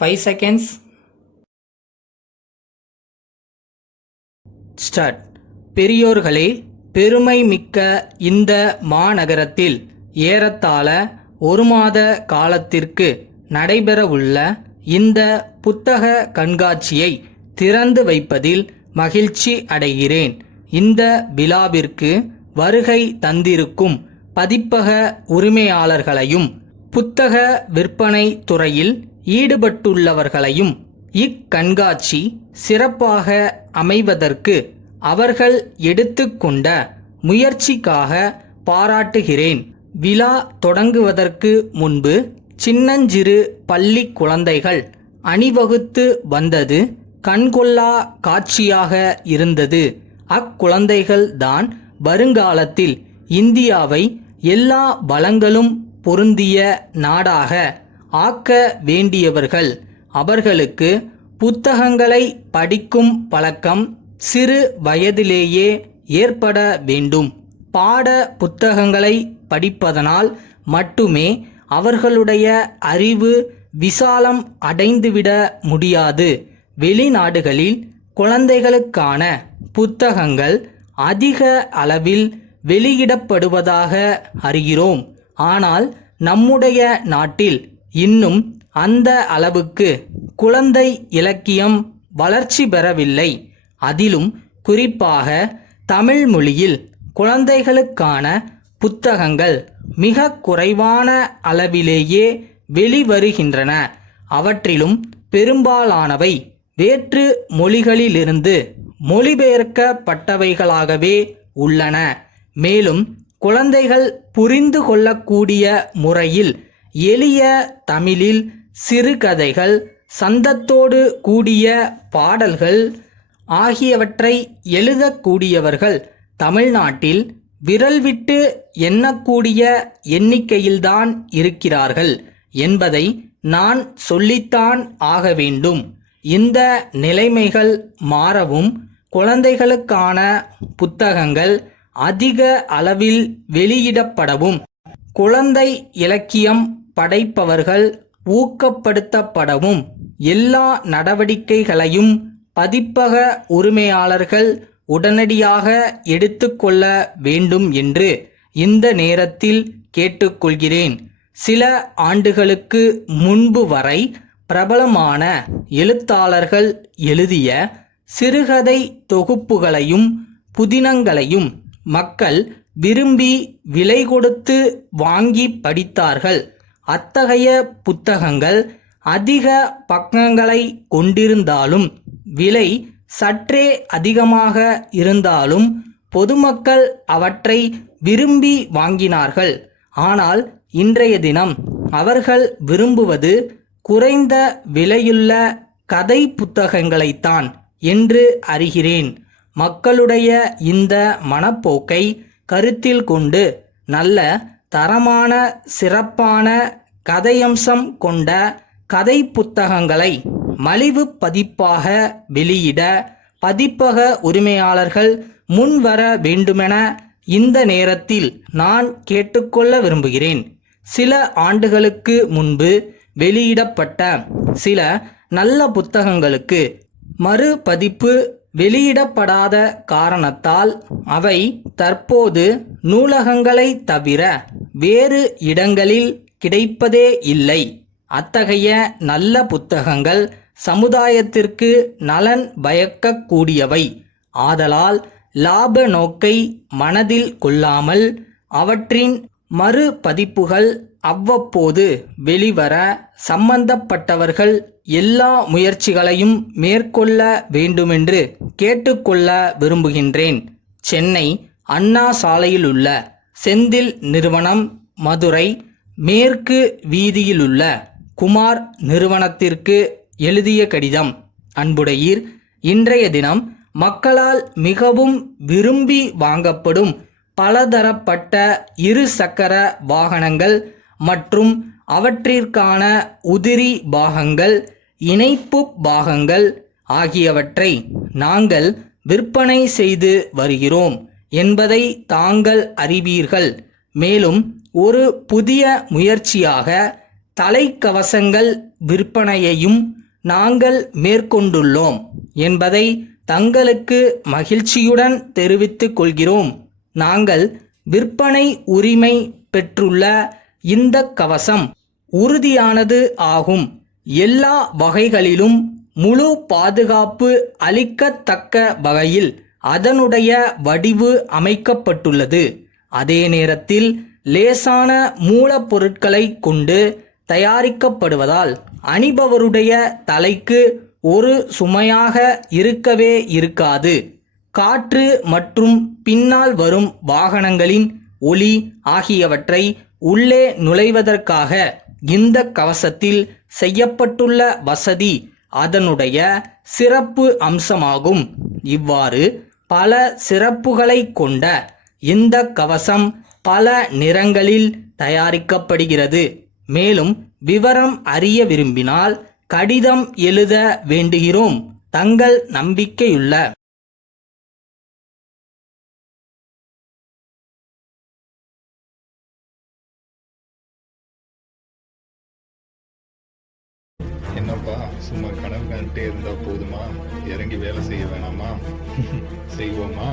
5 seconds. Start. பெரியோர்களே, பெருமை மிக்க இந்த மாநகரத்தில் ஏறத்தாழ 1 மாத காலத்திற்கு நடைபெறவுள்ள இந்த புத்தக கண்காட்சியை திறந்து வைப்பதில் மகிழ்ச்சி அடைகிறேன். இந்த விழாவிற்கு வருகை தந்திருக்கும் பதிப்பக உரிமையாளர்களையும் புத்தக விற்பனை துறையில் ஈடுபட்டுள்ளவர்களையும் இக்கண்காட்சி சிறப்பாக அமைவதற்கு அவர்கள் எடுத்துக்கொண்ட முயற்சிக்காக பாராட்டுகிறேன். விழா தொடங்குவதற்கு முன்பு சின்னஞ்சிறு பள்ளி குழந்தைகள் அணிவகுத்து வந்தது கண்கொள்ளா காட்சியாக இருந்தது. அக்குழந்தைகள் தான் வருங்காலத்தில் இந்தியாவை எல்லா வளங்களும் பொருந்திய நாடாக ஆக்க வேண்டியவர்கள். அவர்களுக்கு புத்தகங்களை படிக்கும் பழக்கம் சிறு வயதிலேயே ஏற்பட வேண்டும். பாட புத்தகங்களை படிப்பதனால் மட்டுமே அவர்களுடைய அறிவு விசாலம் அடைந்துவிட முடியாது. வெளிநாடுகளில் குழந்தைகளுக்கான புத்தகங்கள் அதிக அளவில் வெளியிடப்படுவதாக அறிகிறோம். ஆனால் நம்முடைய நாட்டில் இன்னும் அந்த அளவுக்கு குழந்தை இலக்கியம் வளர்ச்சி பெறவில்லை. அதிலும் குறிப்பாக தமிழ் மொழியில் குழந்தைகளுக்கான புத்தகங்கள் மிக குறைவான அளவிலேயே வெளிவருகின்றன. அவற்றிலும் பெரும்பாலானவை வேற்று மொழிகளிலிருந்து மொழிபெயர்க்கப்பட்டவைகளாகவே உள்ளன. மேலும் குழந்தைகள் புரிந்து கொள்ளக்கூடிய முறையில் எளிய தமிழில் சிறுகதைகள், சந்தத்தோடு கூடிய பாடல்கள் ஆகியவற்றை எழுதக்கூடியவர்கள் தமிழ்நாட்டில் விரல் விட்டு எண்ணக்கூடிய எண்ணிக்கையில்தான் இருக்கிறார்கள் என்பதை நான் சொல்லித்தான் ஆக வேண்டும். இந்த நிலைமைகள் மாறவும் குழந்தைகளுக்கான புத்தகங்கள் அதிக அளவில் வெளியிடப்படவும் குழந்தை இலக்கியம் படைப்பவர்கள் ஊக்கப்படுத்தப்படவும் எல்லா நடவடிக்கைகளையும் பதிப்பக உரிமையாளர்கள் உடனடியாக எடுத்துக்கொள்ள வேண்டும் என்று இந்த நேரத்தில் கேட்டுக்கொள்கிறேன். சில ஆண்டுகளுக்கு முன்பு வரை பிரபலமான எழுத்தாளர்கள் எழுதிய சிறுகதை தொகுப்புகளையும் புதினங்களையும் மக்கள் விரும்பி விலை கொடுத்து வாங்கி படித்தார்கள். அத்தகைய புத்தகங்கள் அதிக பக்கங்களை கொண்டிருந்தாலும் விலை சற்றே அதிகமாக இருந்தாலும் பொதுமக்கள் அவற்றை விரும்பி வாங்கினார்கள். ஆனால் இன்றைய தினம் அவர்கள் விரும்புவது குறைந்த விலையுள்ள கதை புத்தகங்களைத்தான் என்று அறிகிறேன். மக்களுடைய இந்த மனப்போக்கை கருத்தில் கொண்டு நல்ல தரமான சிறப்பான கதையம்சம் கொண்ட கதை புத்தகங்களை மலிவு பதிப்பாக வெளியிட பதிப்பக உரிமையாளர்கள் முன்வர வேண்டுமென இந்த நேரத்தில் நான் கேட்டுக்கொள்ள விரும்புகிறேன். சில ஆண்டுகளுக்கு முன்பு வெளியிடப்பட்ட சில நல்ல புத்தகங்களுக்கு மறுபதிப்பு வெளியிடப்படாத காரணத்தால் அவை தற்போது நூலகங்களை தவிர வேறு இடங்களில் கிடைப்பதே இல்லை. அத்தகைய நல்ல புத்தகங்கள் சமுதாயத்திற்கு நலன் பயக்கக்கூடியவை. ஆதலால் லாப நோக்கை மனதில் கொள்ளாமல் அவற்றின் மறுபதிப்புகள் அவ்வப்போது வெளிவர சம்பந்தப்பட்டவர்கள் எல்லா முயற்சிகளையும் மேற்கொள்ள வேண்டுமென்று கேட்டுக்கொள்ள விரும்புகின்றேன். சென்னை அண்ணா சாலையிலுள்ள செந்தில் நிறுவனம், மதுரை மேற்கு வீதியிலுள்ள குமார் நிறுவனத்திற்கு எழுதிய கடிதம். அன்புடையீர், இன்றைய தினம் மக்களால் மிகவும் விரும்பி வாங்கப்படும் பலதரப்பட்ட இருசக்கர வாகனங்கள் மற்றும் அவற்றிற்கான உதிரி பாகங்கள், இணைப்பு பாகங்கள் ஆகியவற்றை நாங்கள் விற்பனை செய்து வருகிறோம் என்பதை தாங்கள் அறிவீர்கள். மேலும் ஒரு புதிய முயற்சியாக தலைக்கவசங்கள் விற்பனையையும் நாங்கள் மேற்கொண்டுள்ளோம் என்பதை தங்களுக்கு மகிழ்ச்சியுடன் தெரிவித்துக் கொள்கிறோம். நாங்கள் விற்பனை உரிமை பெற்றுள்ள இந்த கவசம் உறுதியானது ஆகும். எல்லா வகைகளிலும் முழு பாதுகாப்பு அளிக்கத்தக்க வகையில் அதனுடைய வடிவு அமைக்கப்பட்டுள்ளது. அதே நேரத்தில் லேசான மூலப்பொருட்களை கொண்டு தயாரிக்கப்படுவதால் அணிபவருடைய தலைக்கு ஒரு சுமையாக இருக்கவே இருக்காது. காற்று மற்றும் பின்னால் வரும் வாகனங்களின் ஒலி ஆகியவற்றை உள்ளே நுழைவதற்காக இந்த கவசத்தில் செய்யப்பட்டுள்ள வசதி அதனுடைய சிறப்பு அம்சமாகும். இவ்வாறு பல சிறப்புகளை கொண்ட இந்த கவசம் பல நிறங்களில் தயாரிக்கப்படுகிறது. மேலும் விவரம் அறிய விரும்பினால் கடிதம் எழுத வேண்டுகிறோம். தங்கள் நம்பிக்கையுள்ள என்னப்பா சும்மா கனவு கண்டுட்டே இருந்தா போதுமா? இறங்கி வேலை செய்ய வேணாமா? செய்வோமா?